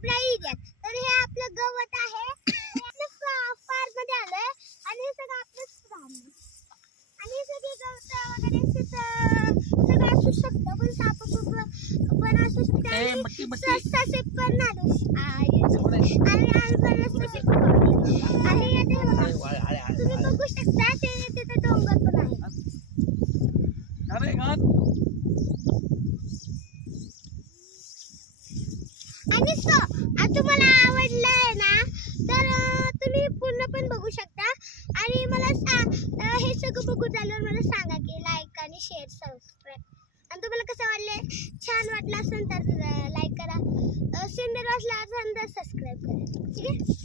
आपल्या एरियात. तर हे आपलं गवत आहे. फार्म मध्ये आलंय आणि हे सगळं आपलंच रान आहे. आणि हे सगळे गवत वगैरे सगळं असू शकतं, पण साप पण असू शकतं आणि ससे पण नाही आणि येते बघा. तुम्ही बघू शकता ते तिथे डोंगर पण आहे. आणि तुम्हाला आवडलंय ना तर तुम्ही पूर्ण पण बघू शकता. आणि मला हे सगळं बघून झाल्यावर मला सांगा की लाईक आणि शेअर सबस्क्राईब. आणि तुम्हाला कसं वाटले, छान वाटलं असेल तर लाईक करा, सुंदर वाटलं असेल तर सबस्क्राईब करा. ठीक आहे.